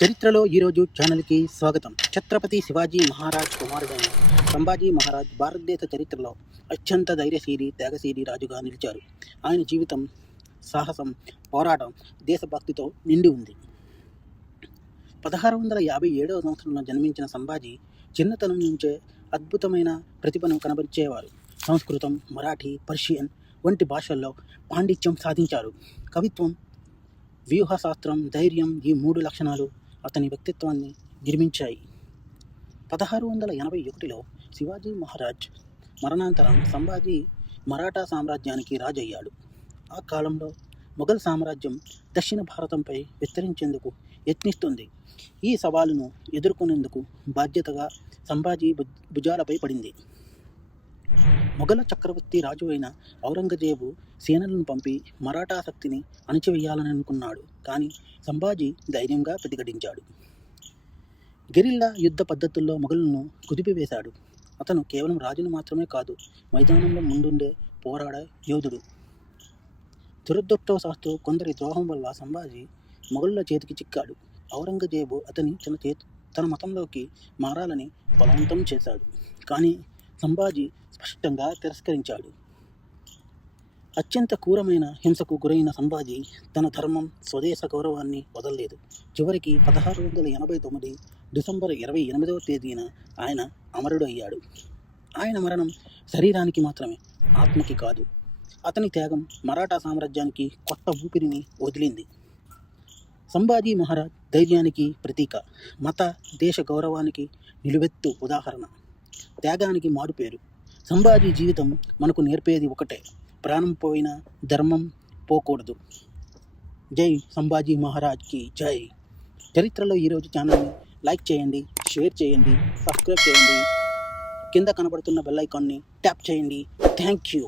చరిత్రలో ఈరోజు ఛానల్కి స్వాగతం. ఛత్రపతి శివాజీ మహారాజ్ కుమారుడైన సంభాజీ మహారాజ్ భారతదేశ చరిత్రలో అత్యంత ధైర్యశీలి, త్యాగశీలి రాజుగా నిలిచారు. ఆయన జీవితం సాహసం, పోరాటం, దేశభక్తితో నిండి ఉంది. 1657వ సంవత్సరంలో జన్మించిన సంభాజీ చిన్నతనం నుంచే అద్భుతమైన ప్రతిభను కనబరిచేవారు. సంస్కృతం, మరాఠీ, పర్షియన్ వంటి భాషల్లో పాండిత్యం సాధించారు. కవిత్వం, వ్యూహశాస్త్రం, ధైర్యం ఈ 3 లక్షణాలు అతని వ్యక్తిత్వాన్ని నిర్మించాయి. 1681లో శివాజీ మహారాజ్ మరణానంతరం సంభాజీ మరాఠా సామ్రాజ్యానికి రాజయ్యాడు. ఆ కాలంలో మొఘల్ సామ్రాజ్యం దక్షిణ భారతంపై విస్తరించేందుకు యత్నిస్తుంది. ఈ సవాలును ఎదుర్కొనేందుకు బాధ్యతగా సంభాజీ భుజాలపై పడింది. మొఘల చక్రవర్తి రాజు అయిన ఔరంగజేబు సేనలను పంపి మరాఠా శక్తిని అణచివేయాలని అనుకున్నాడు. కానీ సంభాజీ ధైర్యంగా ప్రతిఘటించాడు. గెరిల్లా యుద్ధ పద్ధతుల్లో మొఘలులను కుదిపివేశాడు. అతను కేవలం రాజును మాత్రమే కాదు, మైదానంలో ముందుండే పోరాడే యోధుడు. దురదృష్టవశాత్తు కొందరి ద్రోహం వల్ల సంభాజీ మొఘలుల చేతికి చిక్కాడు. ఔరంగజేబు అతని తన మతంలోకి మారాలని బలవంతం చేశాడు. కానీ సంభాజీ స్పష్టంగా తిరస్కరించాడు. అత్యంత క్రూరమైన హింసకు గురైన సంభాజీ తన ధర్మం, స్వదేశ గౌరవాన్ని వదలలేదు. చివరికి 1689 డిసెంబర్ 28వ తేదీన ఆయన అమరుడు అయ్యాడు. ఆయన మరణం శరీరానికి మాత్రమే, ఆత్మకి కాదు. అతని త్యాగం మరాఠా సామ్రాజ్యానికి కొత్త ఊపిరిని వదిలింది. సంభాజీ మహారాజ్ ధైర్యానికి ప్రతీక, మత, దేశ గౌరవానికి నిలువెత్తు ఉదాహరణ, త్యాగానికి మారుపేరు. సంభాజీ జీవితం మనకు నేర్పేది ఒకటే: ప్రాణం పోయినా ధర్మం పోకూడదు. జై సంభాజీ మహారాజ్కి జై. చరిత్రలో ఈరోజు ఛానల్ని లైక్ చేయండి, షేర్ చేయండి, సబ్స్క్రైబ్ చేయండి. కింద కనబడుతున్న బెల్ ఐకాన్ని ట్యాప్ చేయండి. Thank you.